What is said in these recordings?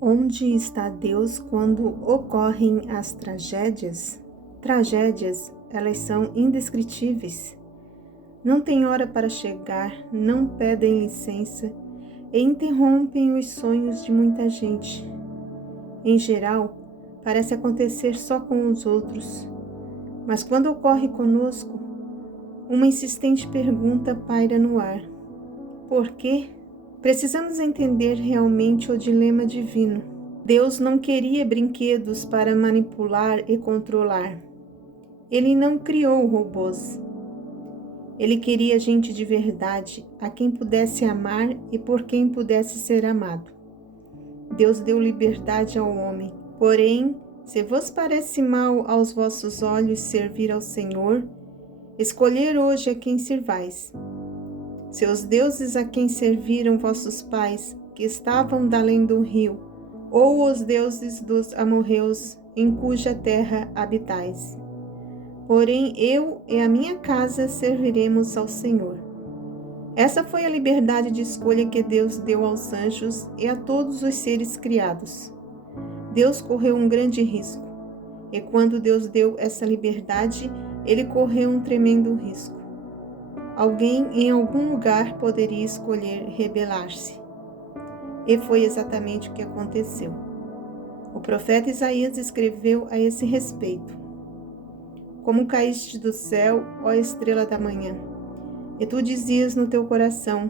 Onde está Deus quando ocorrem as tragédias? Tragédias, elas são indescritíveis. Não têm hora para chegar, não pedem licença e interrompem os sonhos de muita gente. Em geral, parece acontecer só com os outros, mas quando ocorre conosco, uma insistente pergunta paira no ar: por quê? Precisamos entender realmente o dilema divino. Deus não queria brinquedos para manipular e controlar. Ele não criou robôs. Ele queria gente de verdade, a quem pudesse amar e por quem pudesse ser amado. Deus deu liberdade ao homem. Porém, se vos parece mal aos vossos olhos servir ao Senhor, escolher hoje a quem servais. Se os deuses a quem serviram vossos pais, que estavam da além do rio, ou os deuses dos amorreus, em cuja terra habitais. Porém, eu e a minha casa serviremos ao Senhor. Essa foi a liberdade de escolha que Deus deu aos anjos e a todos os seres criados. Deus correu um grande risco, e quando Deus deu essa liberdade, ele correu um tremendo risco. Alguém em algum lugar poderia escolher rebelar-se. E foi exatamente o que aconteceu. O profeta Isaías escreveu a esse respeito: como caíste do céu, ó estrela da manhã, e tu dizias no teu coração: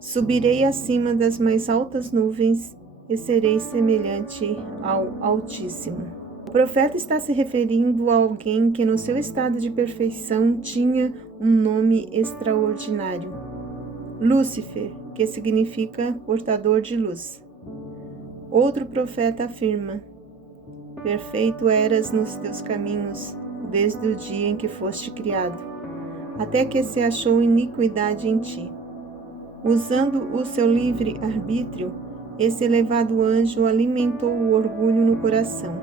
subirei acima das mais altas nuvens e serei semelhante ao Altíssimo. O profeta está se referindo a alguém que no seu estado de perfeição tinha um nome extraordinário: Lúcifer, que significa portador de luz. Outro profeta afirma: perfeito eras nos teus caminhos, desde o dia em que foste criado, até que se achou iniquidade em ti. Usando o seu livre arbítrio, esse elevado anjo alimentou o orgulho no coração.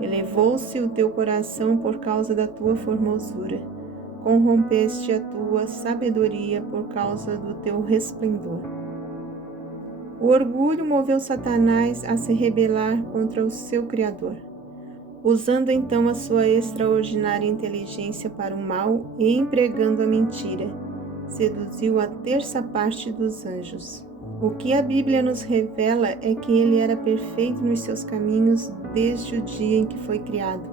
Elevou-se o teu coração por causa da tua formosura. Corrompeste a tua sabedoria por causa do teu resplendor. O orgulho moveu Satanás a se rebelar contra o seu Criador. Usando então a sua extraordinária inteligência para o mal e empregando a mentira, seduziu a terça parte dos anjos. O que a Bíblia nos revela é que ele era perfeito nos seus caminhos desde o dia em que foi criado.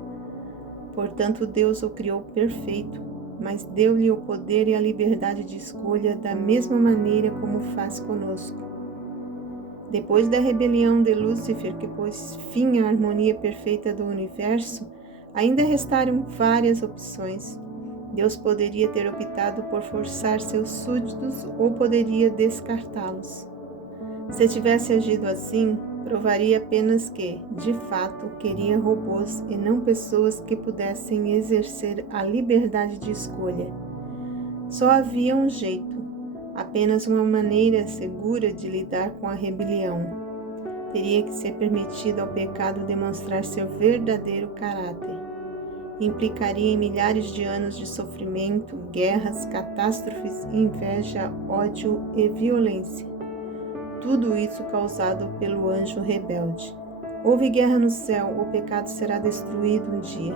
Portanto, Deus o criou perfeito, mas deu-lhe o poder e a liberdade de escolha da mesma maneira como faz conosco. Depois da rebelião de Lúcifer, que pôs fim à harmonia perfeita do universo, ainda restaram várias opções. Deus poderia ter optado por forçar seus súditos ou poderia descartá-los. Se tivesse agido assim, provaria apenas que, de fato, queria robôs e não pessoas que pudessem exercer a liberdade de escolha. Só havia um jeito, apenas uma maneira segura de lidar com a rebelião. Teria que ser permitido ao pecado demonstrar seu verdadeiro caráter. Implicaria em milhares de anos de sofrimento, guerras, catástrofes, inveja, ódio e violência. Tudo isso causado pelo anjo rebelde. Houve guerra no céu, o pecado será destruído um dia.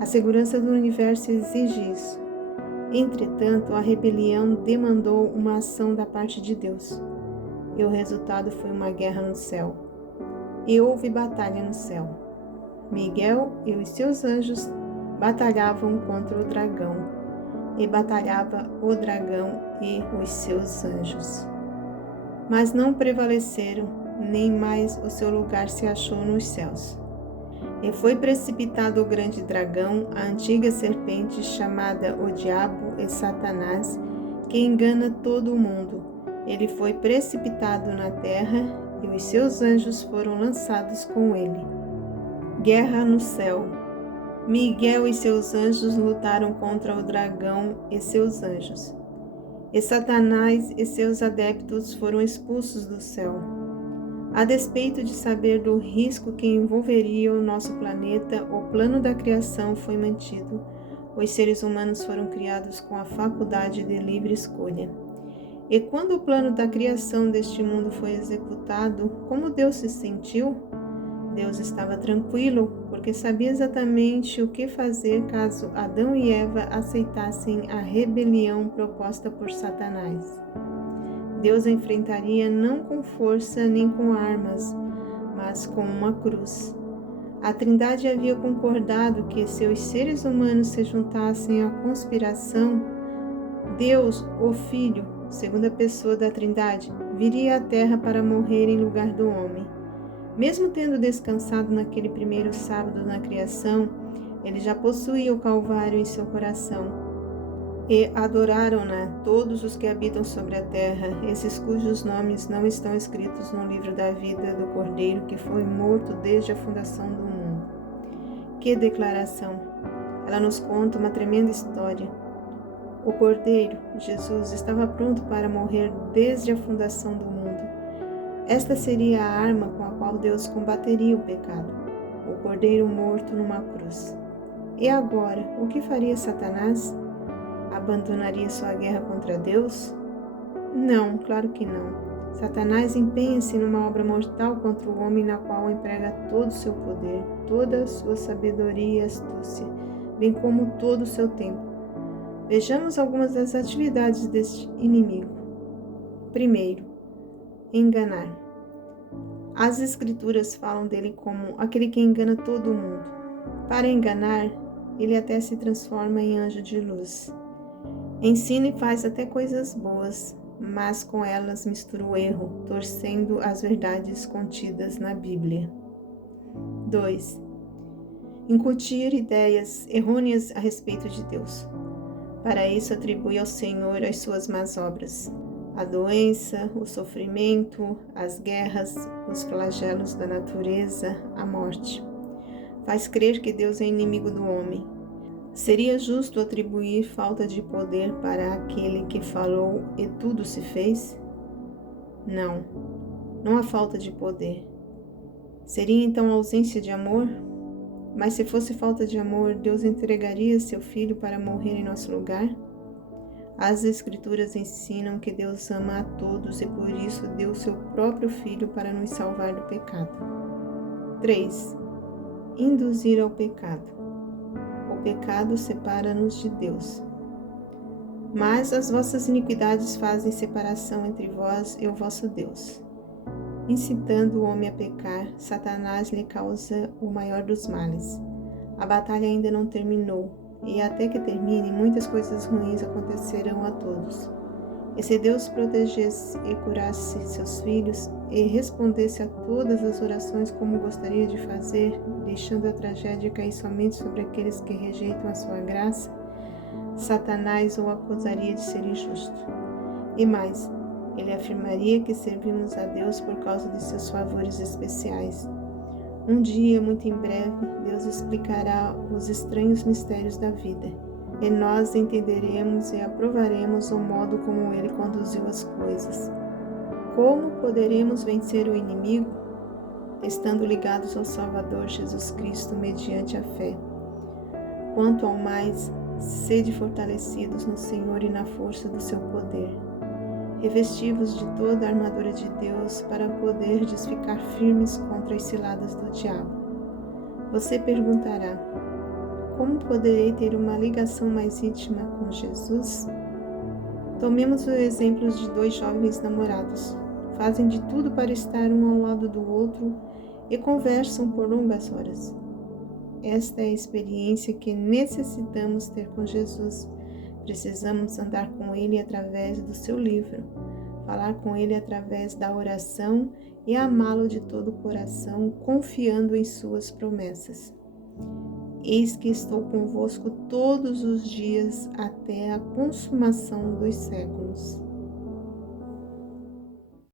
A segurança do universo exige isso. Entretanto, a rebelião demandou uma ação da parte de Deus. E o resultado foi uma guerra no céu. E houve batalha no céu. Miguel e os seus anjos batalhavam contra o dragão. E batalhava o dragão e os seus anjos. Mas não prevaleceram, nem mais o seu lugar se achou nos céus. E foi precipitado o grande dragão, a antiga serpente chamada o Diabo e Satanás, que engana todo o mundo. Ele foi precipitado na terra e os seus anjos foram lançados com ele. Guerra no céu. Miguel e seus anjos lutaram contra o dragão e seus anjos. E Satanás e seus adeptos foram expulsos do céu. A despeito de saber do risco que envolveria o nosso planeta, o plano da criação foi mantido. Os seres humanos foram criados com a faculdade de livre escolha. E quando o plano da criação deste mundo foi executado, como Deus se sentiu? Deus estava tranquilo, porque sabia exatamente o que fazer caso Adão e Eva aceitassem a rebelião proposta por Satanás. Deus a enfrentaria não com força nem com armas, mas com uma cruz. A Trindade havia concordado que, se os seres humanos se juntassem à conspiração, Deus, o Filho, segunda pessoa da Trindade, viria à Terra para morrer em lugar do homem. Mesmo tendo descansado naquele primeiro sábado na criação, ele já possuía o Calvário em seu coração. E adoraram-na todos os que habitam sobre a terra, esses cujos nomes não estão escritos no livro da vida do Cordeiro que foi morto desde a fundação do mundo. Que declaração! Ela nos conta uma tremenda história. O Cordeiro, Jesus, estava pronto para morrer desde a fundação do mundo. Esta seria a arma com a qual Deus combateria o pecado, o Cordeiro morto numa cruz. E agora, o que faria Satanás? Abandonaria sua guerra contra Deus? Não, claro que não. Satanás empenha-se numa obra mortal contra o homem, na qual emprega todo o seu poder, toda a sua sabedoria e astúcia, bem como todo o seu tempo. Vejamos algumas das atividades deste inimigo. Primeiro, enganar. As Escrituras falam dele como aquele que engana todo mundo. Para enganar, ele até se transforma em anjo de luz. Ensina e faz até coisas boas, mas com elas mistura o erro, torcendo as verdades contidas na Bíblia. 2. Incutir ideias errôneas a respeito de Deus. Para isso atribui ao Senhor as suas más obras, a doença, o sofrimento, as guerras, os flagelos da natureza, a morte. Faz crer que Deus é inimigo do homem. Seria justo atribuir falta de poder para aquele que falou e tudo se fez? Não, não há falta de poder. Seria então ausência de amor? Mas se fosse falta de amor, Deus entregaria seu Filho para morrer em nosso lugar? As Escrituras ensinam que Deus ama a todos e por isso deu seu próprio Filho para nos salvar do pecado. 3. Induzir ao pecado. O pecado separa-nos de Deus. Mas as vossas iniquidades fazem separação entre vós e o vosso Deus. Incitando o homem a pecar, Satanás lhe causa o maior dos males. A batalha ainda não terminou, e até que termine, muitas coisas ruins acontecerão a todos. E se Deus protegesse e curasse seus filhos e respondesse a todas as orações como gostaria de fazer, deixando a tragédia cair somente sobre aqueles que rejeitam a sua graça, Satanás o acusaria de ser injusto. E mais, ele afirmaria que servimos a Deus por causa de seus favores especiais. Um dia, muito em breve, Deus explicará os estranhos mistérios da vida. E nós entenderemos e aprovaremos o modo como ele conduziu as coisas. Como poderemos vencer o inimigo? Estando ligados ao Salvador Jesus Cristo mediante a fé. Quanto ao mais, sede fortalecidos no Senhor e na força do seu poder. Revesti-vos de toda a armadura de Deus para poderdes ficar firmes contra as ciladas do diabo. Você perguntará: como poderei ter uma ligação mais íntima com Jesus? Tomemos o exemplo de dois jovens namorados. Fazem de tudo para estar um ao lado do outro e conversam por longas horas. Esta é a experiência que necessitamos ter com Jesus. Precisamos andar com Ele através do seu livro, falar com Ele através da oração e amá-lo de todo o coração, confiando em suas promessas. Eis que estou convosco todos os dias até a consumação dos séculos.